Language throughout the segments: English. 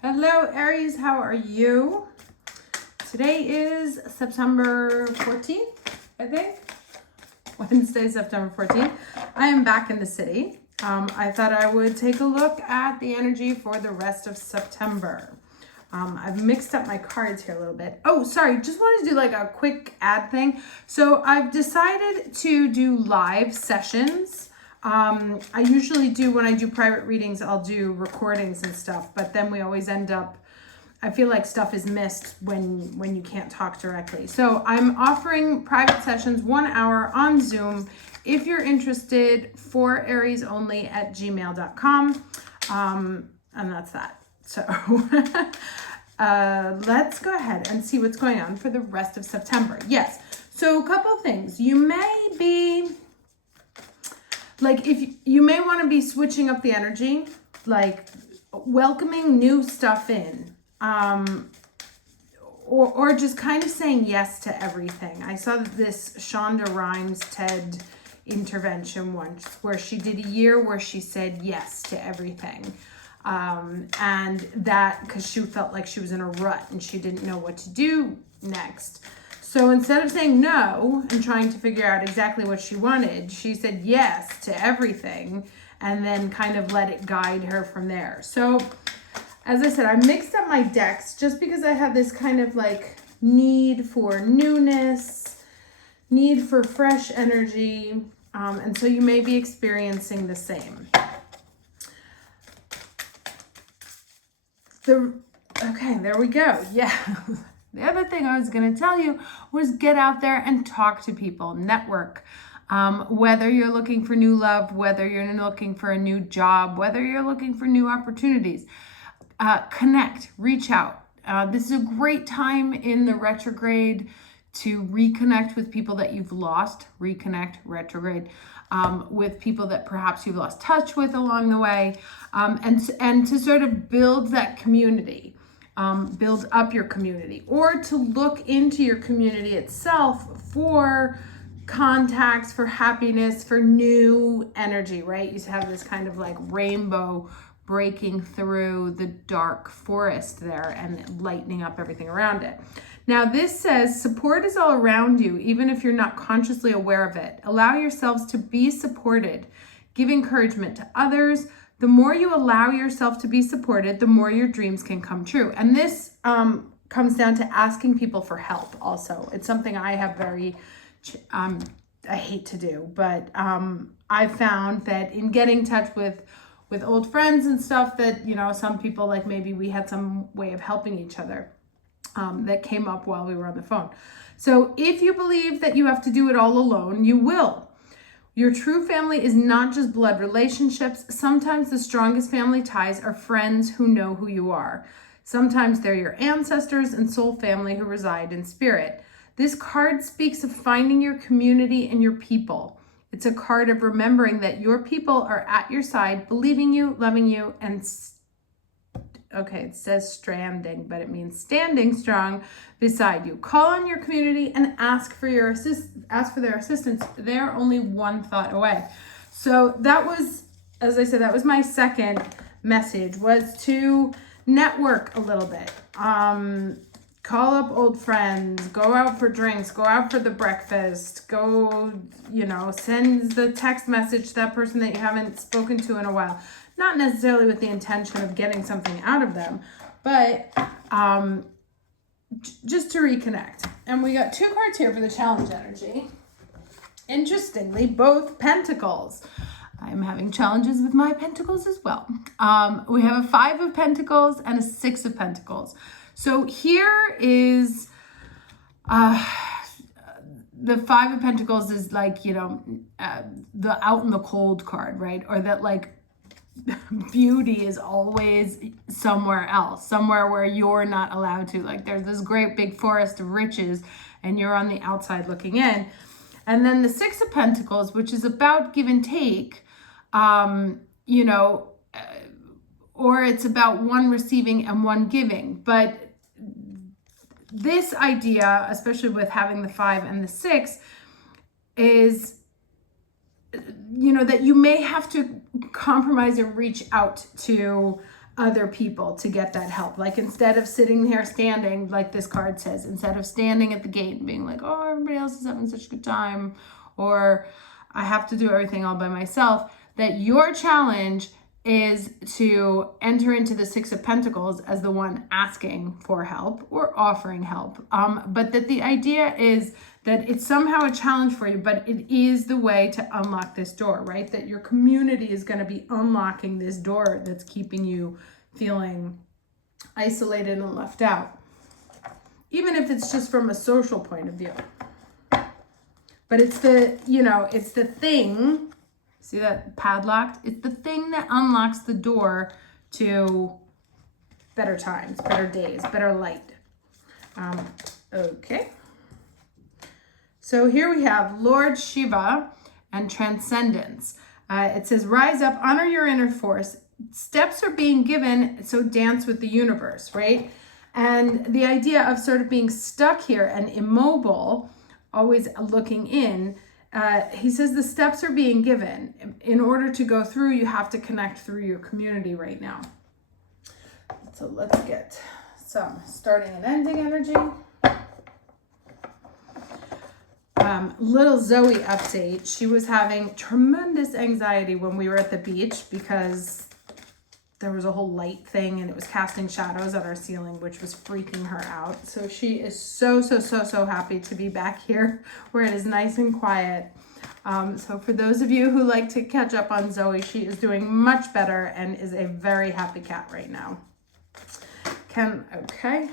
Hello, Aries. How are you? Today is September 14th, I think. Wednesday, September 14th. I am back in the city. I thought I would take a look at the energy for the rest of September. I've mixed up my cards here a little bit. Oh, sorry. Just wanted to do like a quick ad thing. So I've decided to do live sessions. I usually do, when I do private readings, I'll do recordings and stuff, but then we always end up, I feel like stuff is missed when you can't talk directly. So I'm offering private sessions 1 hour on Zoom. If you're interested, forariesonly@gmail.com. And that's that. So let's go ahead and see what's going on for the rest of September. Yes. So a couple things. You may be if you may want to be switching up the energy, like welcoming new stuff in, or just kind of saying yes to everything. I saw this Shonda Rhimes TED intervention once where she did a year where she said yes to everything. And that because she felt like she was in a rut and she didn't know what to do next. So instead of saying no and trying to figure out exactly what she wanted, she said yes to everything and then kind of let it guide her from there. So as I said, I mixed up my decks just because I have this kind of like need for newness, need for fresh energy. And so you may be experiencing the same. Okay, there we go. Yeah. The other thing I was going to tell you was get out there and talk to people, network. Whether you're looking for new love, whether you're looking for a new job, whether you're looking for new opportunities, connect, reach out. This is a great time in the retrograde to reconnect with people that you've lost, reconnect, retrograde, with people that perhaps you've lost touch with along the way, and to sort of build that community. Build up your community, or to look into your community itself for contacts, for happiness, for new energy, right? You have this kind of like rainbow breaking through the dark forest there and lightening up everything around it. Now this says support is all around you, even if you're not consciously aware of it. Allow yourselves to be supported. Give encouragement to others. The more you allow yourself to be supported, the more your dreams can come true. And this comes down to asking people for help also. It's something I have I hate to do, but I found that in getting in touch with old friends and stuff that, some people like maybe we had some way of helping each other that came up while we were on the phone. So if you believe that you have to do it all alone, you will. Your true family is not just blood relationships. Sometimes the strongest family ties are friends who know who you are. Sometimes they're your ancestors and soul family who reside in spirit. This card speaks of finding your community and your people. It's a card of remembering that your people are at your side, believing you, loving you, and it says stranding, but it means standing strong beside you. Call on your community and ask for their assistance. They're only one thought away. So that was, as I said, that was my second message, was to network a little bit. Call up old friends, go out for drinks, go out for the breakfast, go, send the text message to that person that you haven't spoken to in a while. Not necessarily with the intention of getting something out of them, but just to reconnect. And we got 2 cards here for the challenge energy. Interestingly, both pentacles. I'm having challenges with my pentacles as well. We have a 5 of pentacles and a 6 of pentacles. So here is the 5 of pentacles is like, the out in the cold card, right? Or that like beauty is always somewhere else, somewhere where you're not allowed to. Like there's this great big forest of riches and you're on the outside looking in. And then the 6 of pentacles, which is about give and take, or it's about one receiving and one giving. But this idea, especially with having the 5 and the 6, is that you may have to compromise and reach out to other people to get that help. Like instead of sitting there standing, like this card says, instead of standing at the gate and being like, oh, everybody else is having such a good time, or I have to do everything all by myself, that your challenge is to enter into the Six of Pentacles as the one asking for help or offering help. But that the idea is that it's somehow a challenge for you, but it is the way to unlock this door, right? That your community is going to be unlocking this door that's keeping you feeling isolated and left out, even if it's just from a social point of view. But it's the, it's the thing. See that padlocked? It's the thing that unlocks the door to better times, better days, better light. Okay. So here we have Lord Shiva and Transcendence. It says, rise up, honor your inner force. Steps are being given, so dance with the universe, right? And the idea of sort of being stuck here and immobile, always looking in, he says the steps are being given. In order to go through, you have to connect through your community right now. So let's get some starting and ending energy. Little Zoe update. She was having tremendous anxiety when we were at the beach because there was a whole light thing and it was casting shadows at our ceiling, which was freaking her out. So she is so happy to be back here where it is nice and quiet. So for those of you who like to catch up on Zoe, she is doing much better and is a very happy cat right now. Okay.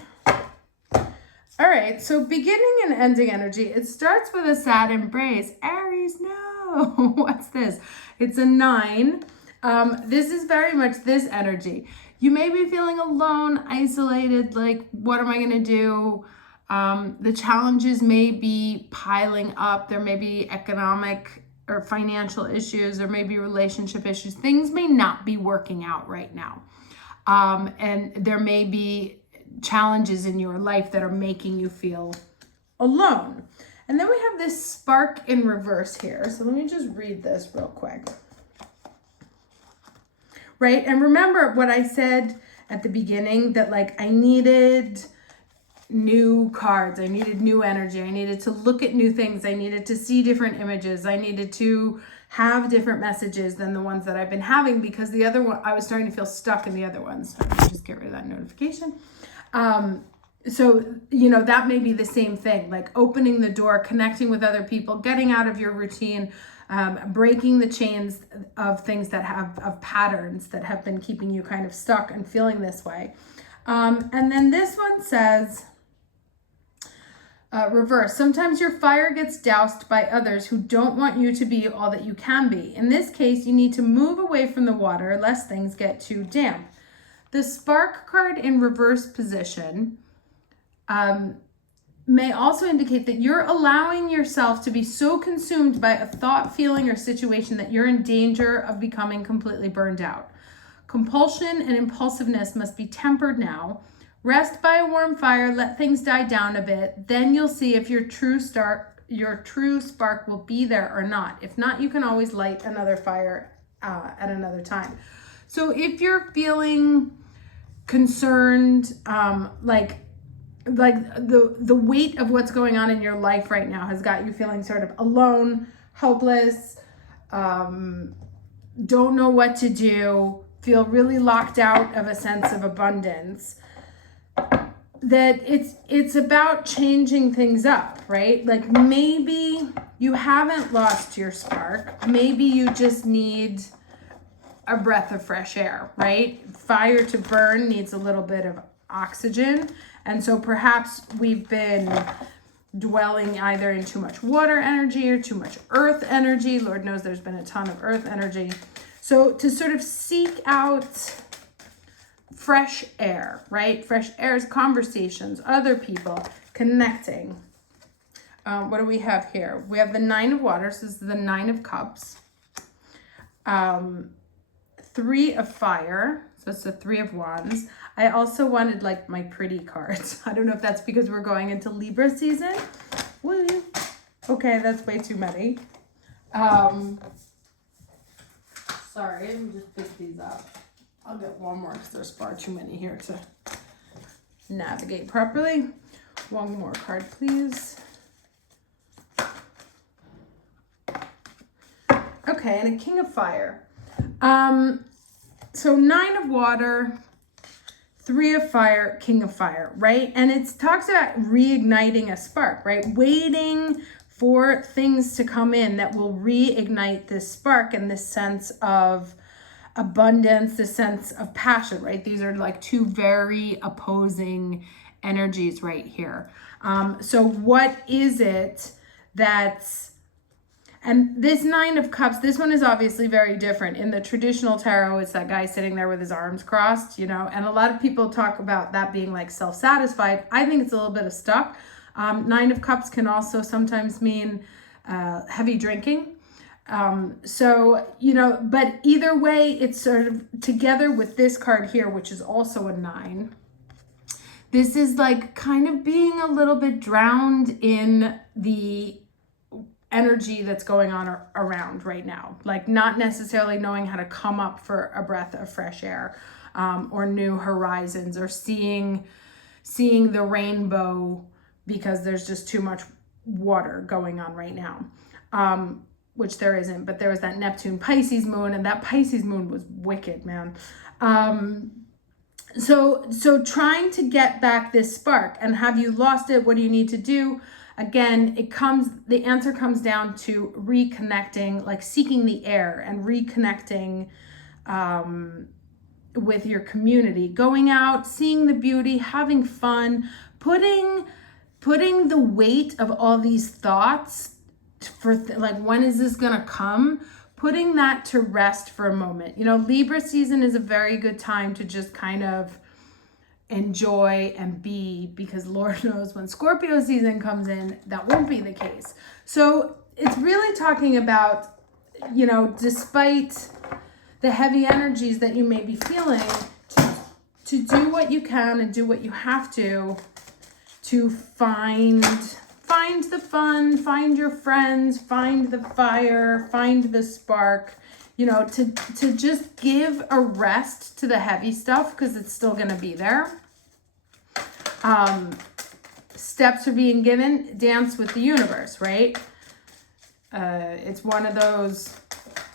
All right, so beginning and ending energy. It starts with a sad embrace. Aries, no. What's this? It's a 9. This is very much this energy. You may be feeling alone, isolated, like, what am I going to do? The challenges may be piling up. There may be economic or financial issues. There may be relationship issues. Things may not be working out right now. And there may be challenges in your life that are making you feel alone. And then we have this spark in reverse here. So let me just read this real quick. Right? And remember what I said at the beginning, that like I needed new cards. I needed new energy. I needed to look at new things. I needed to see different images. I needed to have different messages than the ones that I've been having, because the other one, I was starting to feel stuck in the other ones. So just get rid of that notification. So, that may be the same thing, like opening the door, connecting with other people, getting out of your routine, breaking the chains of things of patterns that have been keeping you kind of stuck and feeling this way. And then this one says, reverse. Sometimes your fire gets doused by others who don't want you to be all that you can be. In this case, you need to move away from the water lest things get too damp. The spark card in reverse position may also indicate that you're allowing yourself to be so consumed by a thought, feeling, or situation that you're in danger of becoming completely burned out. Compulsion and impulsiveness must be tempered now. Rest by a warm fire, let things die down a bit. Then you'll see if your true spark will be there or not. If not, you can always light another fire at another time. So if you're feeling concerned, like the weight of what's going on in your life right now has got you feeling sort of alone, helpless, don't know what to do, feel really locked out of a sense of abundance, that it's about changing things up, right? Like maybe you haven't lost your spark. Maybe you just need a breath of fresh air, right? Fire to burn needs a little bit of oxygen. And so perhaps we've been dwelling either in too much water energy or too much earth energy. Lord knows there's been a ton of earth energy. So to sort of seek out fresh air, right? Fresh air is conversations, other people, connecting. What do we have here? We have the 9 of Waters. This is the 9 of Cups. 3 of Fire. So it's the 3 of Wands. I also wanted like my pretty cards. I don't know if that's because we're going into Libra season. Woo. Okay, that's way too many. Sorry, let me just pick these up. I'll get one more because there's far too many here to navigate properly. One more card, please. Okay, and a King of Fire. So 9 of Water, 3 of Fire, King of Fire, right? And it talks about reigniting a spark, right? Waiting for things to come in that will reignite this spark and this sense of abundance, this sense of passion, right? These are like two very opposing energies right here. So what is it that's, and this 9 of Cups, this one is obviously very different. In the traditional tarot, it's that guy sitting there with his arms crossed, you know, and a lot of people talk about that being like self-satisfied. I think it's a little bit of stuck. 9 of Cups can also sometimes mean heavy drinking. So, you know, but either way, it's sort of together with this card here, which is also a 9. This is like kind of being a little bit drowned in the energy that's going on around right now, like not necessarily knowing how to come up for a breath of fresh air, or new horizons, or seeing the rainbow because there's just too much water going on right now, which there isn't, but there was that Neptune Pisces moon, and that Pisces moon was wicked, man. So trying to get back this spark, and have you lost it? What do you need to do? Again, the answer comes down to reconnecting, like seeking the air and reconnecting with your community, going out, seeing the beauty, having fun, putting the weight of all these thoughts for like, when is this gonna come? Putting that to rest for a moment. You know, Libra season is a very good time to just kind of enjoy and be, because Lord knows when Scorpio season comes in, that won't be the case. So it's really talking about, you know, despite the heavy energies that you may be feeling, to do what you can and do what you have to find the fun, find your friends, find the fire, find the spark, you know, to just give a rest to the heavy stuff, because it's still going to be there. Steps are being given. Dance with the universe, right? It's one of those,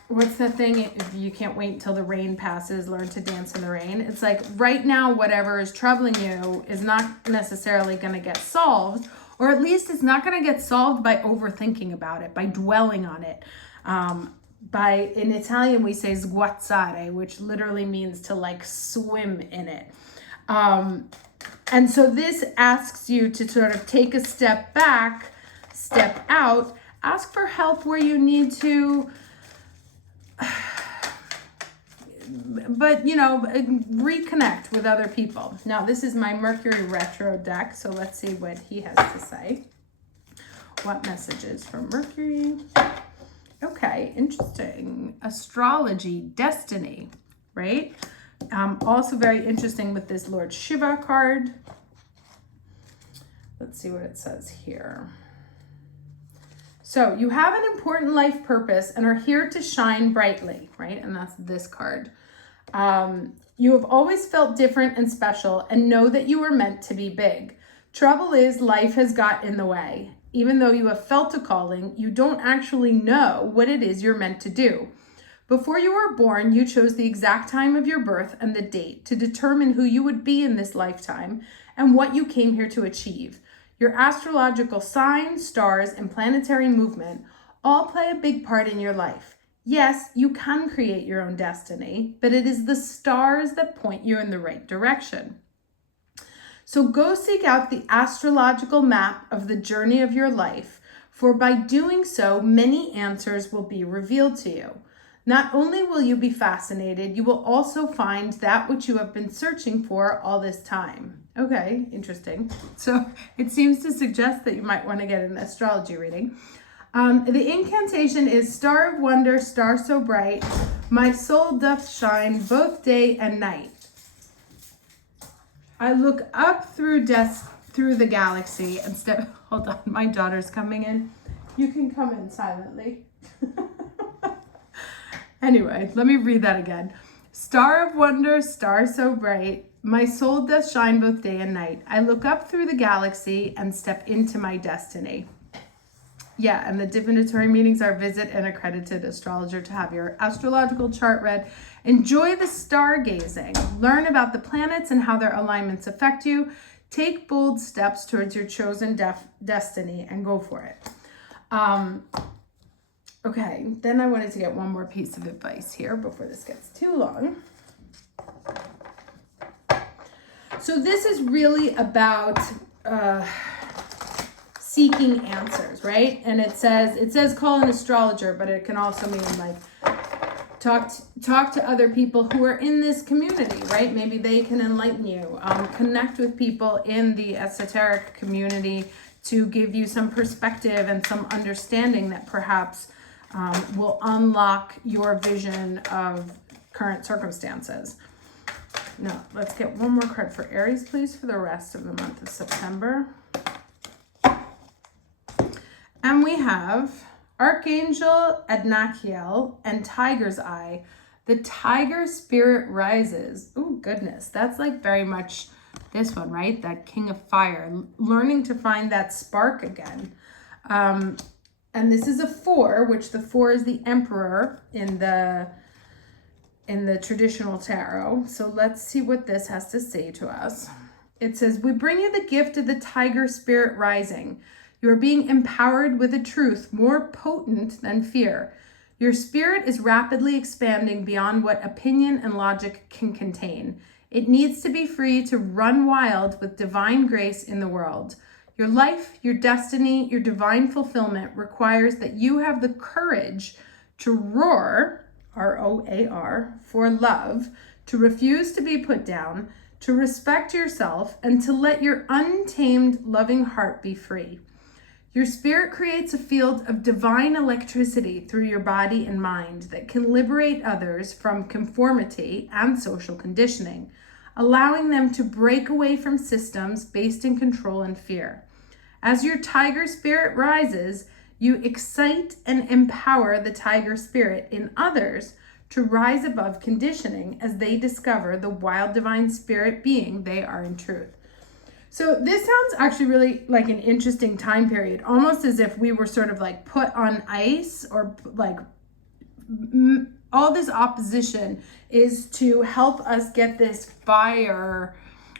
what's that thing? If you can't wait until the rain passes, learn to dance in the rain. It's like right now, whatever is troubling you is not necessarily going to get solved, or at least it's not going to get solved by overthinking about it, by dwelling on it. In Italian, we say sguazzare, which literally means to like swim in it. And so this asks you to sort of take a step back, step out, ask for help where you need to, but, you know, reconnect with other people. Now, this is my Mercury retro deck, so let's see what he has to say. What messages from Mercury? Okay, interesting. Astrology, destiny, right? Also very interesting with this Lord Shiva card. Let's see what it says here. So you have an important life purpose and are here to shine brightly, right? And that's this card. You have always felt different and special and know that you were meant to be big. Trouble is, life has got in the way. Even though you have felt a calling, you don't actually know what it is you're meant to do. Before you were born, you chose the exact time of your birth and the date to determine who you would be in this lifetime and what you came here to achieve. Your astrological signs, stars, and planetary movement all play a big part in your life. Yes, you can create your own destiny, but it is the stars that point you in the right direction. So go seek out the astrological map of the journey of your life, for by doing so, many answers will be revealed to you. Not only will you be fascinated, you will also find that which you have been searching for all this time. Okay, interesting. So it seems to suggest that you might want to get an astrology reading. The incantation is Star of Wonder, star so bright, my soul doth shine both day and night. I look up through the galaxy and step, hold on, my daughter's coming in. You can come in silently. Anyway, let me read that again. Star of wonder, star so bright, my soul doth shine both day and night. I look up through the galaxy and step into my destiny. Yeah, and the divinatory meanings are visit an accredited astrologer to have your astrological chart read. Enjoy the stargazing. Learn about the planets and how their alignments affect you. Take bold steps towards your chosen destiny and go for it. Okay, then I wanted to get one more piece of advice here before this gets too long. So this is really about seeking answers, right? And it says call an astrologer, but it can also mean like talk to other people who are in this community, right? Maybe they can enlighten you. Connect with people in the esoteric community to give you some perspective and some understanding that perhaps will unlock your vision of current circumstances. Now, let's get one more card for Aries, please, for the rest of the month of September. And we have Archangel Adnachiel and Tiger's Eye. The tiger spirit rises. Oh, goodness. That's like very much this one, right? That King of Fire. Learning to find that spark again. And this is a 4, which the 4 is the Emperor in the traditional tarot. So let's see what this has to say to us. It says, we bring you the gift of the tiger spirit rising. You are being empowered with a truth more potent than fear. Your spirit is rapidly expanding beyond what opinion and logic can contain. It needs to be free to run wild with divine grace in the world. Your life, your destiny, your divine fulfillment requires that you have the courage to roar, R-O-A-R, for love, to refuse to be put down, to respect yourself, and to let your untamed, loving heart be free. Your spirit creates a field of divine electricity through your body and mind that can liberate others from conformity and social conditioning, allowing them to break away from systems based in control and fear. As your tiger spirit rises, you excite and empower the tiger spirit in others to rise above conditioning as they discover the wild divine spirit being they are in truth. So this sounds actually really like an interesting time period, almost as if we were sort of like put on ice, or like all this opposition is to help us get this fire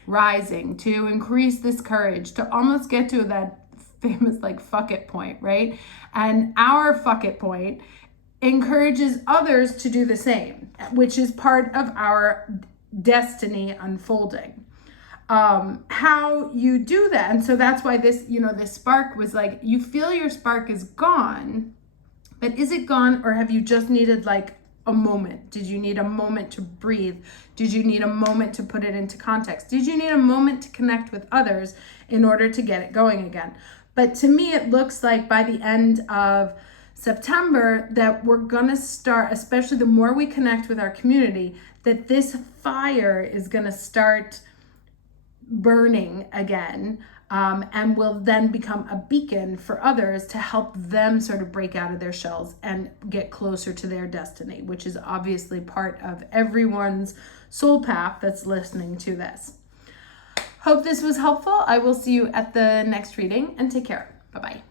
rising, to increase this courage, to almost get to that famous like fuck it point, right? And our fuck it point encourages others to do the same, which is part of our destiny unfolding. How you do that. And so that's why this, this spark was like, you feel your spark is gone, but is it gone, or have you just needed like a moment? Did you need a moment to breathe? Did you need a moment to put it into context? Did you need a moment to connect with others in order to get it going again? But to me, it looks like by the end of September that we're gonna start, especially the more we connect with our community, that this fire is gonna start burning again, and will then become a beacon for others to help them sort of break out of their shells and get closer to their destiny, which is obviously part of everyone's soul path that's listening to this. Hope this was helpful. I will see you at the next reading, and take care. Bye-bye.